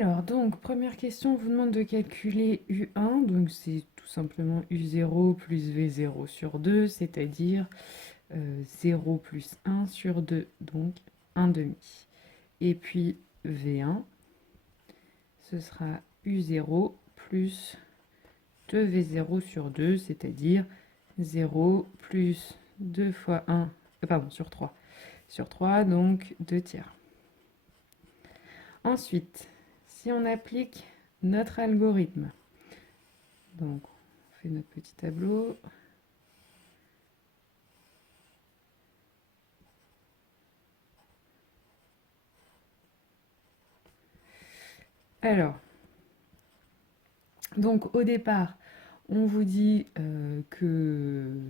Alors, donc, première question, on vous demande de calculer U1, donc c'est tout simplement U0 plus V0 sur 2, c'est-à-dire 0 plus 1 sur 2, donc 1 demi. Et puis V1, ce sera U0 plus 2V0 sur 2, c'est-à-dire 0 plus 2 fois 1, pardon, sur 3. Sur 3, donc 2 tiers. Ensuite, si on applique notre algorithme, donc on fait notre petit tableau. Alors, donc au départ, on vous dit que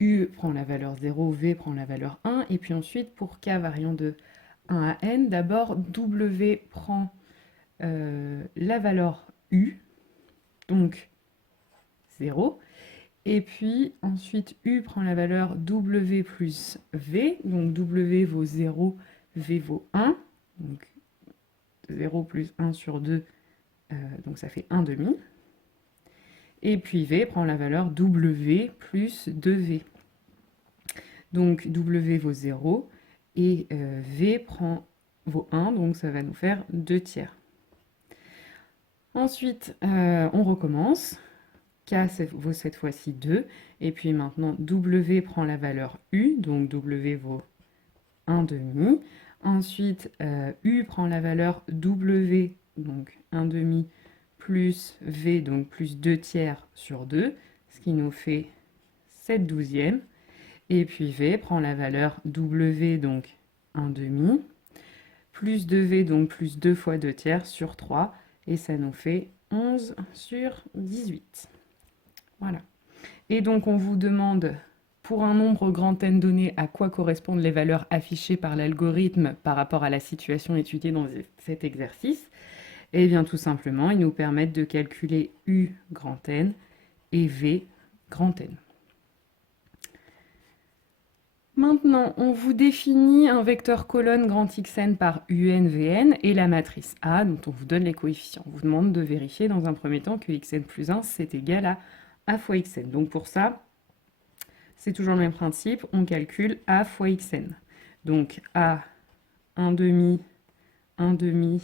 U prend la valeur 0, V prend la valeur 1, et puis ensuite, pour K variant de 1 à N, d'abord W prend la valeur U, donc 0, et puis ensuite U prend la valeur W plus V, donc W vaut 0, V vaut 1, donc 0 plus 1 sur 2, donc ça fait 1 demi. Et puis V prend la valeur W plus 2V. Donc W vaut 0 et V vaut 1, donc ça va nous faire 2 tiers. Ensuite, on recommence. K vaut cette fois-ci 2. Et puis maintenant, W prend la valeur U, donc W vaut 1 demi. Ensuite, U prend la valeur W, donc 1 demi, plus V, donc plus 2 tiers sur 2, ce qui nous fait 7 douzièmes. Et puis V prend la valeur W, donc 1 demi, plus 2V, donc plus 2 fois 2 tiers sur 3, et ça nous fait 11 sur 18. Voilà. Et donc on vous demande, pour un nombre grand N donné, à quoi correspondent les valeurs affichées par l'algorithme par rapport à la situation étudiée dans cet exercice. Eh bien tout simplement, ils nous permettent de calculer U grand N et V grand N. Maintenant, on vous définit un vecteur colonne grand Xn par UN, Vn et la matrice A, dont on vous donne les coefficients. On vous demande de vérifier dans un premier temps que Xn plus 1, c'est égal à A fois Xn. Donc pour ça, c'est toujours le même principe, on calcule A fois Xn. Donc A, 1 demi, 1 demi,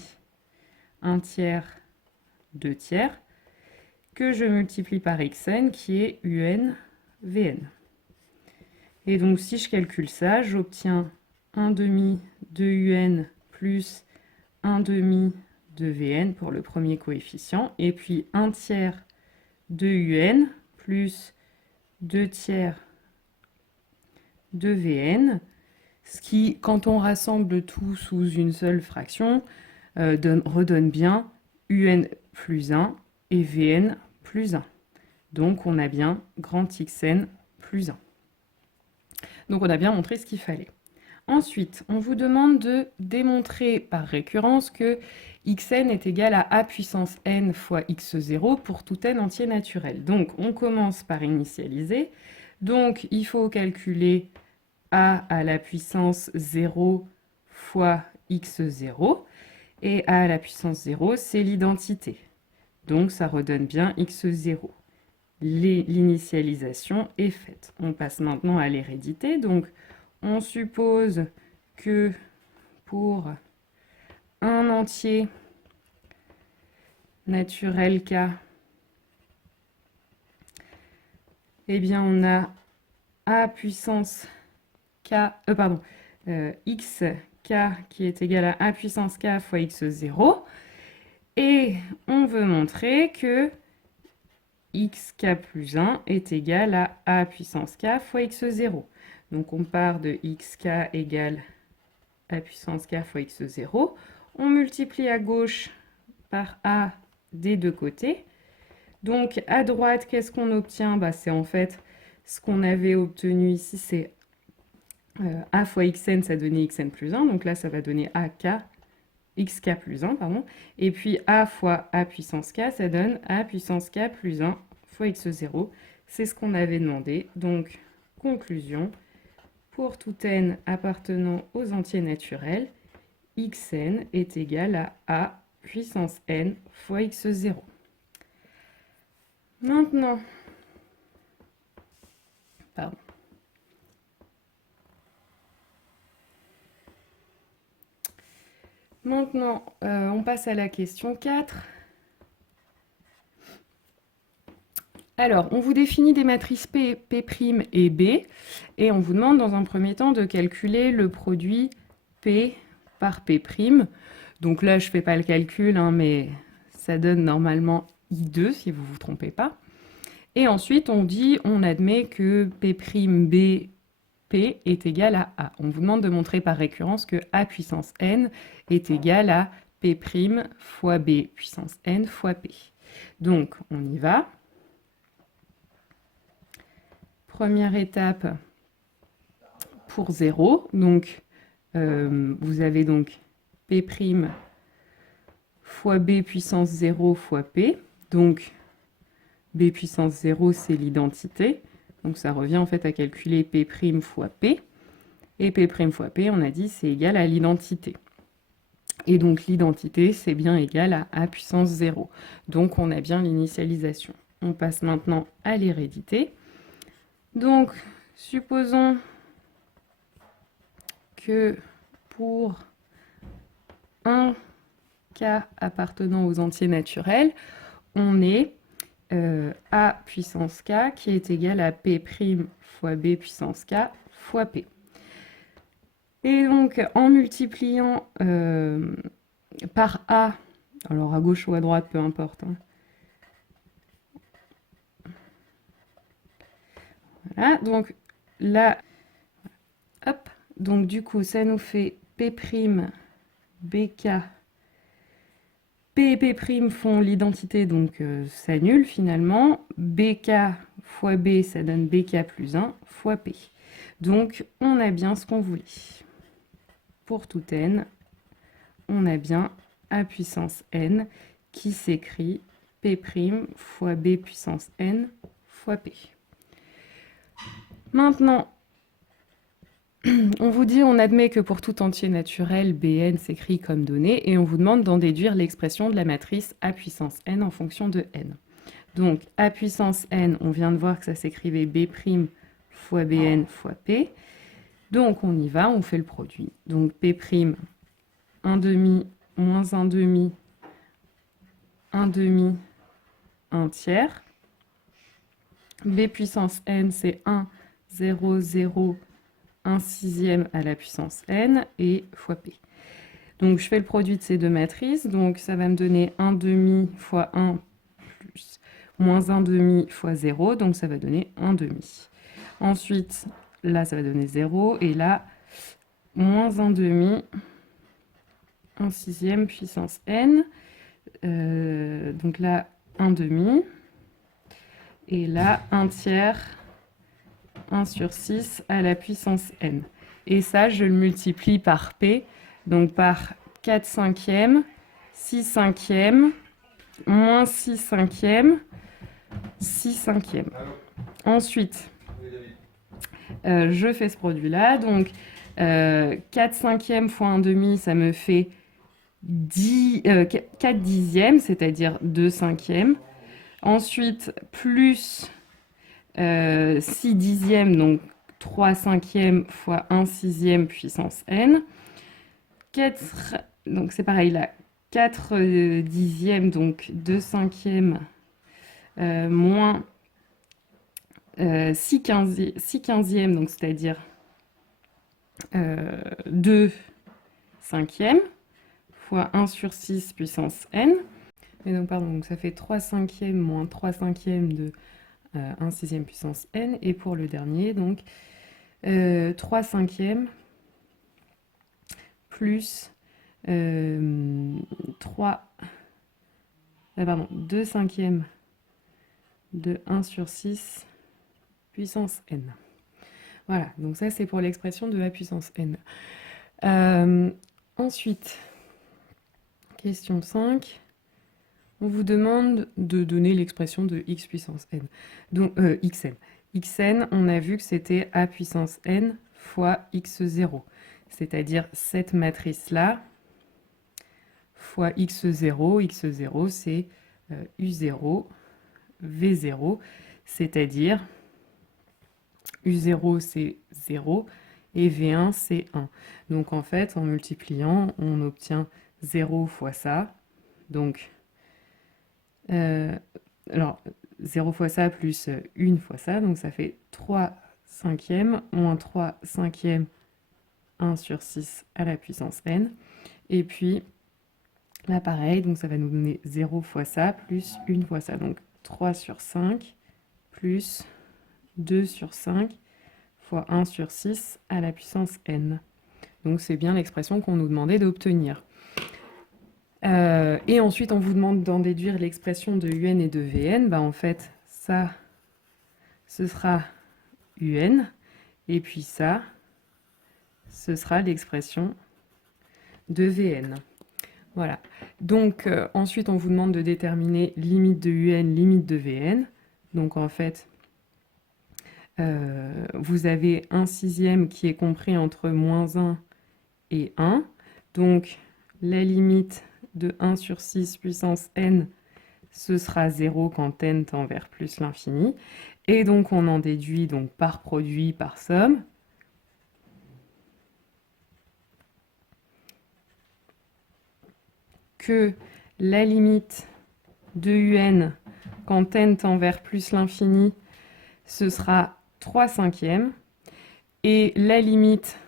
1 tiers, 2 tiers, que je multiplie par Xn, qui est UN, Vn. Et donc, si je calcule ça, j'obtiens 1 demi de UN plus 1 demi de Vn pour le premier coefficient, et puis 1 tiers de UN plus 2 tiers de Vn, ce qui, quand on rassemble tout sous une seule fraction, redonne bien UN plus 1 et Vn plus 1. Donc, on a bien grand Xn plus 1. Donc on a bien montré ce qu'il fallait. Ensuite, on vous demande de démontrer par récurrence que xn est égal à a puissance n fois x0 pour tout n entier naturel. Donc on commence par initialiser. Donc il faut calculer a à la puissance 0 fois x0. Et a à la puissance 0, c'est l'identité. Donc ça redonne bien x0. L'initialisation est faite. On passe maintenant à l'hérédité. Donc, on suppose que pour un entier naturel K, eh bien, on a A puissance K, xk qui est égal à A puissance K fois x0. Et on veut montrer que xk plus 1 est égal à a puissance k fois x0. Donc on part de xk égale a puissance k fois x0. On multiplie à gauche par a des deux côtés. Donc à droite, qu'est-ce qu'on obtient? C'est en fait ce qu'on avait obtenu ici, c'est a fois xn, ça donnait xn plus 1. Donc là, ça va donner ak xk plus 1, pardon. Et puis a fois a puissance k, ça donne a puissance k plus 1 fois x0. C'est ce qu'on avait demandé. Donc, conclusion, pour tout n appartenant aux entiers naturels, xn est égal à puissance n fois x0. Maintenant, pardon. Maintenant, on passe à la question 4. Alors, on vous définit des matrices P, P' et B, et on vous demande dans un premier temps de calculer le produit P par P'. Donc là, je ne fais pas le calcul, hein, mais ça donne normalement I2 si vous ne vous trompez pas. Et ensuite, on admet que P', P est égal à A. On vous demande de montrer par récurrence que A puissance n est égal à P' fois B puissance n fois P. Donc, on y va. Première étape pour 0. Donc, vous avez donc P' fois B puissance 0 fois P. Donc, B puissance 0, c'est l'identité. Donc, ça revient en fait à calculer P' fois P. Et P' fois P, on a dit, c'est égal à l'identité. Et donc, l'identité, c'est bien égal à A puissance 0. Donc, on a bien l'initialisation. On passe maintenant à l'hérédité. Donc, supposons que pour un cas appartenant aux entiers naturels, on ait A puissance K qui est égal à P' fois B puissance K fois P. Et donc, en multipliant par A, alors à gauche ou à droite, peu importe, hein. Voilà, donc là, hop, donc du coup, ça nous fait P', BK. P et P' font l'identité, donc ça annule finalement. BK fois B, ça donne BK plus 1 fois P. Donc, on a bien ce qu'on voulait. Pour tout n, on a bien A puissance n qui s'écrit P' fois B puissance n fois P. Maintenant, on vous dit, on admet que pour tout entier naturel, Bn s'écrit comme donné, et on vous demande d'en déduire l'expression de la matrice A puissance n en fonction de n. Donc, A puissance n, on vient de voir que ça s'écrivait B' fois Bn fois P. Donc, on y va, on fait le produit. Donc, P', 1 demi, moins 1 demi, 1 demi, 1 tiers. B puissance n, c'est 1, 0, 0, 1 sixième à la puissance n et fois P. Donc, je fais le produit de ces deux matrices. Donc, ça va me donner 1 demi fois 1 plus moins 1 demi fois 0. Donc, ça va donner 1 demi. Ensuite, là, ça va donner 0. Et là, moins 1 demi, 1 sixième puissance n. Donc là, 1 demi. Et là, 1 tiers, 1 sur 6 à la puissance n. Et ça, je le multiplie par P, donc par 4 cinquièmes, 6 cinquièmes, moins 6 cinquièmes, 6 cinquièmes. Ensuite, je fais ce produit-là. Donc, 4 cinquièmes fois 1 demi, ça me fait 4 dixièmes, c'est-à-dire 2 cinquièmes. Ensuite, plus 6 dixièmes, donc 3 cinquièmes fois 1 sixième puissance n. 4, donc c'est pareil là, 4 dixièmes, donc 2 cinquièmes, moins 6 quinzièmes, donc c'est-à-dire 2 cinquièmes, fois 1 sur 6 puissance n. Et donc, pardon, donc ça fait 3 cinquièmes moins 3 cinquièmes de 1 sixième puissance n. Et pour le dernier, donc 3 cinquièmes plus 2 cinquièmes de 1 sur 6 puissance n. Voilà, donc ça c'est pour l'expression de A puissance n. Ensuite, question 5. On vous demande de donner l'expression de x puissance n. Donc, xn. Xn, on a vu que c'était A puissance n fois x0. C'est-à-dire cette matrice-là fois x0. x0, c'est u0, v0, c'est-à-dire u0, c'est 0, et v1, c'est 1. Donc en fait, en multipliant, on obtient 0 fois ça. Donc, alors, 0 fois ça plus 1 fois ça, donc ça fait 3 cinquièmes moins 3 cinquièmes 1 sur 6 à la puissance n. Et puis, là pareil, donc ça va nous donner 0 fois ça plus 1 fois ça. Donc 3 sur 5 plus 2 sur 5 fois 1 sur 6 à la puissance n. Donc c'est bien l'expression qu'on nous demandait d'obtenir. Et ensuite, on vous demande d'en déduire l'expression de un et de vn. Bah, en fait, ça, ce sera un. Et puis ça, ce sera l'expression de vn. Voilà. Donc, ensuite, on vous demande de déterminer limite de un, limite de vn. Donc, en fait, vous avez un sixième qui est compris entre moins 1 et 1. Donc, la limite de 1 sur 6 puissance n, ce sera 0 quand n tend vers plus l'infini. Et donc, on en déduit donc, par produit, par somme. Que la limite de un quand n tend vers plus l'infini, ce sera 3 cinquièmes. Et la limite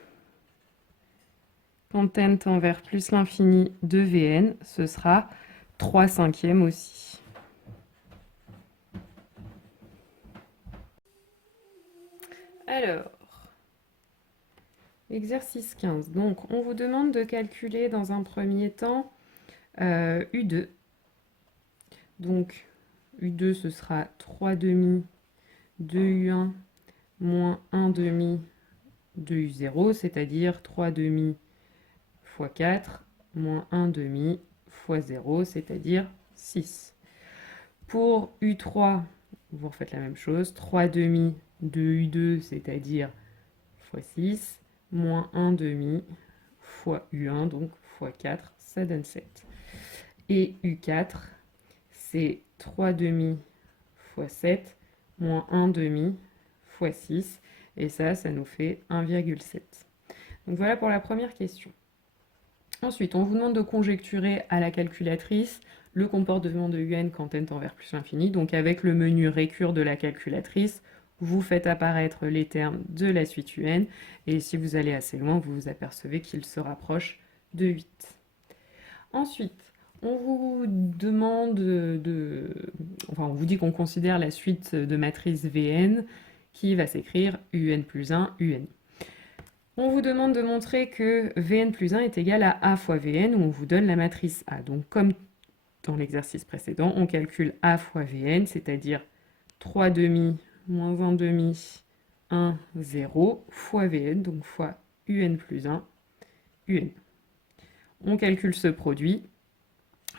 quand n tend vers plus l'infini de Vn, ce sera 3 cinquièmes aussi. Alors, exercice 15. Donc, on vous demande de calculer dans un premier temps U2. Donc, U2, ce sera 3 demi de U1 moins 1 demi de U0, c'est-à-dire 3 demi fois 4 moins 1 demi fois 0, c'est-à-dire 6. Pour U3, vous refaites la même chose, 3 demi de U2, c'est-à-dire fois 6, moins 1 demi fois U1, donc fois 4, ça donne 7. Et U4, c'est 3 demi fois 7, moins 1 demi fois 6, et ça nous fait 1,7. Donc voilà pour la première question. Ensuite, on vous demande de conjecturer à la calculatrice le comportement de un quand n tend vers plus l'infini. Donc avec le menu récure de la calculatrice, vous faites apparaître les termes de la suite un, et si vous allez assez loin, vous vous apercevez qu'il se rapproche de 8. Ensuite, on vous demande on vous dit qu'on considère la suite de matrice Vn qui va s'écrire un plus 1, un. On vous demande de montrer que Vn plus 1 est égal à A fois Vn, où on vous donne la matrice A. Donc comme dans l'exercice précédent, on calcule A fois Vn, c'est-à-dire 3 demi moins 1 demi, 1, 0, fois Vn, donc fois un plus 1, un. On calcule ce produit,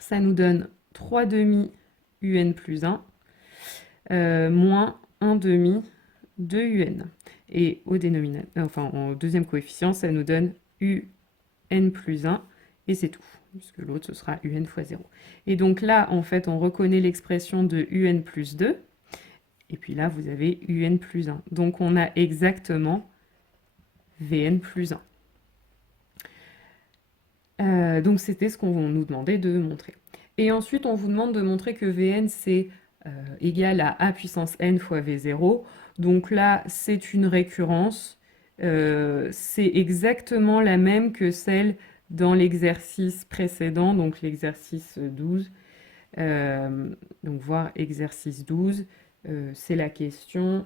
ça nous donne 3 demi un plus 1, moins 1 demi de un. Et au deuxième coefficient, ça nous donne un plus 1, et c'est tout, puisque l'autre, ce sera un fois 0. Et donc là, en fait, on reconnaît l'expression de un plus 2, et puis là, vous avez un plus 1. Donc on a exactement Vn plus 1. Donc c'était ce qu'on nous demandait de montrer. Et ensuite, on vous demande de montrer que Vn, c'est égal à A puissance n fois V0. Donc là, c'est une récurrence. C'est exactement la même que celle dans l'exercice précédent, donc l'exercice 12. Donc voir exercice 12, c'est la question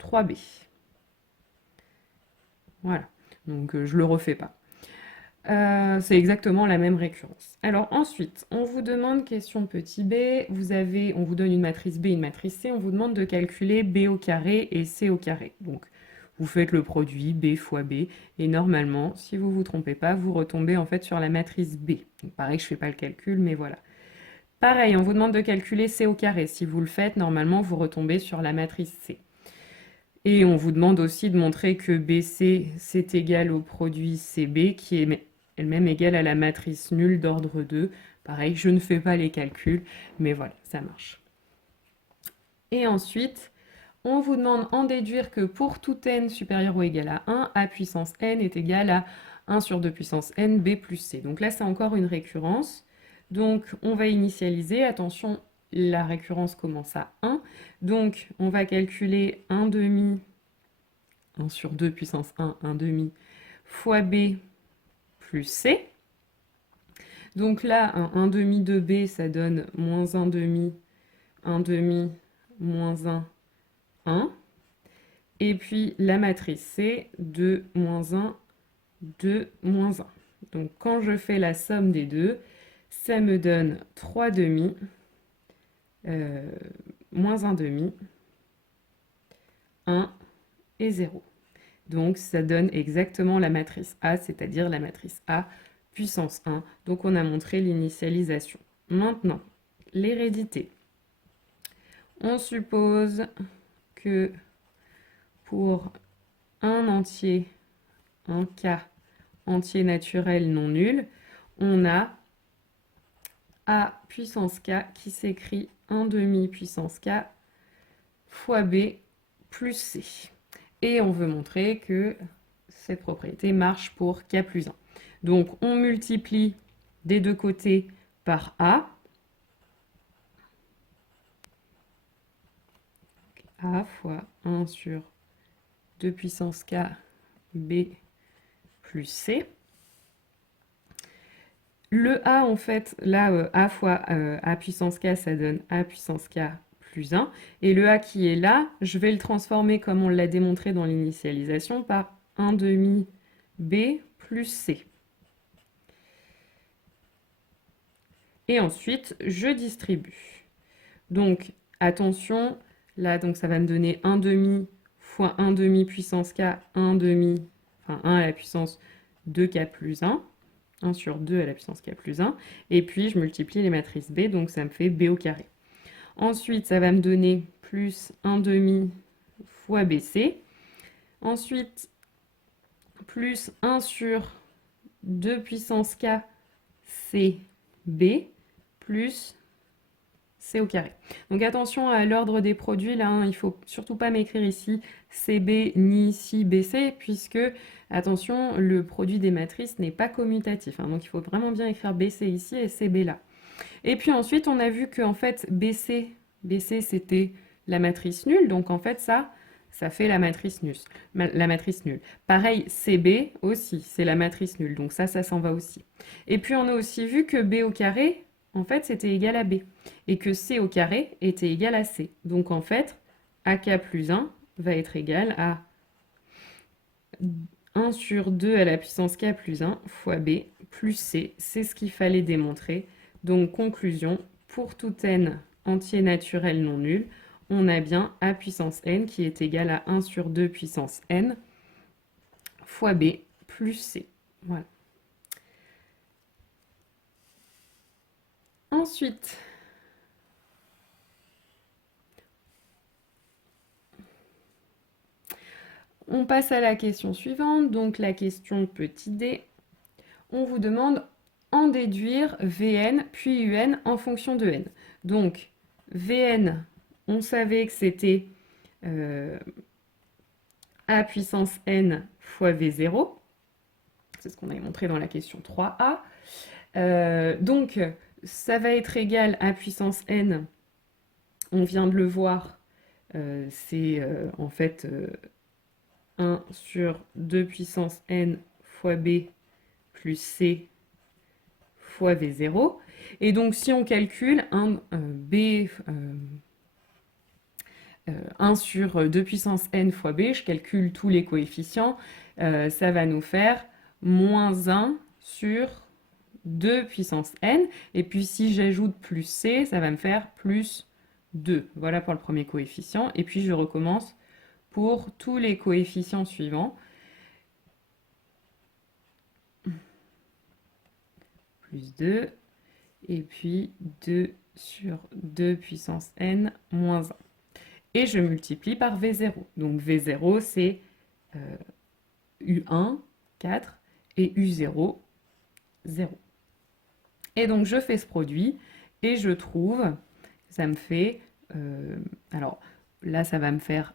3b. Voilà, donc je ne le refais pas. C'est exactement la même récurrence. Alors ensuite, on vous demande, question petit b, on vous donne une matrice B, une matrice C, on vous demande de calculer B au carré et C au carré. Donc vous faites le produit B fois B, et normalement, si vous ne vous trompez pas, vous retombez en fait sur la matrice B. Donc pareil, je ne fais pas le calcul, mais voilà. Pareil, on vous demande de calculer C au carré. Si vous le faites, normalement, vous retombez sur la matrice C. Et on vous demande aussi de montrer que BC, c'est égal au produit CB, qui est elle-même égale à la matrice nulle d'ordre 2. Pareil, je ne fais pas les calculs, mais voilà, ça marche. Et ensuite, on vous demande en déduire que pour tout n supérieur ou égal à 1, a puissance n est égal à 1 sur 2 puissance n, b plus c. Donc là, c'est encore une récurrence. Donc, on va initialiser. Attention, la récurrence commence à 1. Donc, on va calculer 1 demi, 1 sur 2 puissance 1 demi, fois b plus c. Donc là, un 1 demi de b, ça donne moins 1 demi, moins 1, 1. Et puis la matrice C, 2, moins 1, 2, moins 1. Donc quand je fais la somme des deux, ça me donne 3 demi, moins 1 demi, 1 et 0. Donc ça donne exactement la matrice A, c'est-à-dire la matrice A puissance 1. Donc on a montré l'initialisation. Maintenant, l'hérédité. On suppose que pour un entier, un K entier naturel non nul, on a A puissance K qui s'écrit 1 demi puissance K fois B plus C. Et on veut montrer que cette propriété marche pour K plus 1. Donc on multiplie des deux côtés par A. A fois 1 sur 2 puissance K B plus C. Le A, en fait, là, A fois A puissance K, ça donne A puissance K plus 1. Et le A qui est là, je vais le transformer, comme on l'a démontré dans l'initialisation, par 1 demi B plus C. Et ensuite, je distribue. Donc, attention, là, donc ça va me donner 1 demi fois 1 demi puissance K, 1 demi, enfin 1 à la puissance 2K plus 1. 1 sur 2 à la puissance K plus 1. Et puis, je multiplie les matrices B, donc ça me fait B au carré. Ensuite, ça va me donner plus 1 demi fois BC. Ensuite, plus 1 sur 2 puissance K CB plus C au carré. Donc attention à l'ordre des produits, là, hein, il ne faut surtout pas m'écrire ici CB ni ici BC, puisque, attention, le produit des matrices n'est pas commutatif. Hein, donc il faut vraiment bien écrire BC ici et CB là. Et puis ensuite, on a vu que en fait, BC c'était la matrice nulle, donc en fait ça fait la matrice nulle. Pareil, CB aussi, c'est la matrice nulle, donc ça s'en va aussi. Et puis on a aussi vu que B au carré, en fait, c'était égal à B, et que C au carré était égal à C. Donc en fait, AK plus 1 va être égal à 1 sur 2 à la puissance K plus 1 fois B plus C. C'est ce qu'il fallait démontrer. Donc conclusion, pour tout n entier naturel non nul, on a bien A puissance n qui est égal à 1 sur 2 puissance n fois B plus C. Voilà. Ensuite, on passe à la question suivante, donc la question petit d. On vous demande en déduire Vn puis Un en fonction de n. Donc Vn, on savait que c'était A puissance n fois V0. C'est ce qu'on avait montré dans la question 3a. Donc ça va être égal à puissance n, on vient de le voir, c'est en fait 1 sur 2 puissance n fois b plus c fois v0. Et donc si on calcule 1 sur 2 puissance n fois b, je calcule tous les coefficients, ça va nous faire moins 1 sur 2 puissance n, et puis si j'ajoute plus c, ça va me faire plus 2. Voilà pour le premier coefficient, et puis je recommence pour tous les coefficients suivants. Plus 2, et puis 2 sur 2 puissance n moins 1. Et je multiplie par V0. Donc V0, c'est U1, 4, et U0, 0. Et donc, je fais ce produit et je trouve, ça me fait, alors là, ça va me faire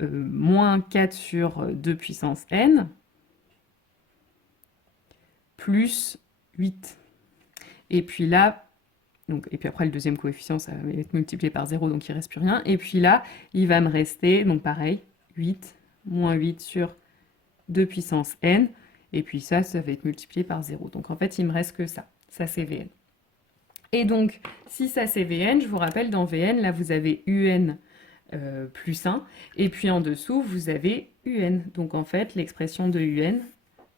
moins 4 sur 2 puissance n, plus 8. Et puis là, donc, et puis après le deuxième coefficient, ça va être multiplié par 0, donc il ne reste plus rien. Et puis là, il va me rester, donc pareil, 8, moins 8 sur 2 puissance n. Et puis ça va être multiplié par 0. Donc en fait, il me reste que ça. Ça, c'est Vn. Et donc, si ça, c'est Vn, je vous rappelle, dans Vn, là, vous avez Un plus 1. Et puis en dessous, vous avez Un. Donc en fait, l'expression de Un,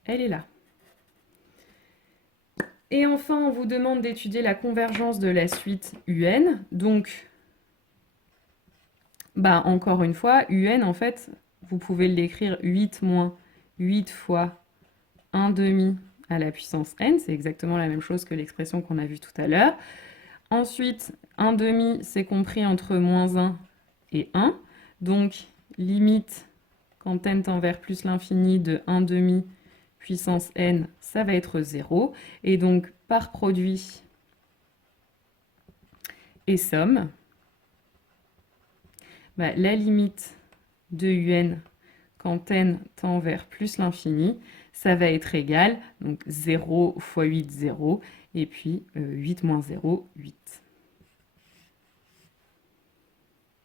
elle est là. Et enfin, on vous demande d'étudier la convergence de la suite UN. Donc, encore une fois, UN, en fait, vous pouvez l'écrire 8 moins 8 fois 1 demi à la puissance n. C'est exactement la même chose que l'expression qu'on a vue tout à l'heure. Ensuite, 1 demi, c'est compris entre moins 1 et 1. Donc, limite, quand n tend vers plus l'infini de 1 demi puissance n, ça va être 0. Et donc, par produit et somme, la limite de un quand n tend vers plus l'infini, ça va être égal, donc 0 fois 8, 0, et puis 8 moins 0, 8.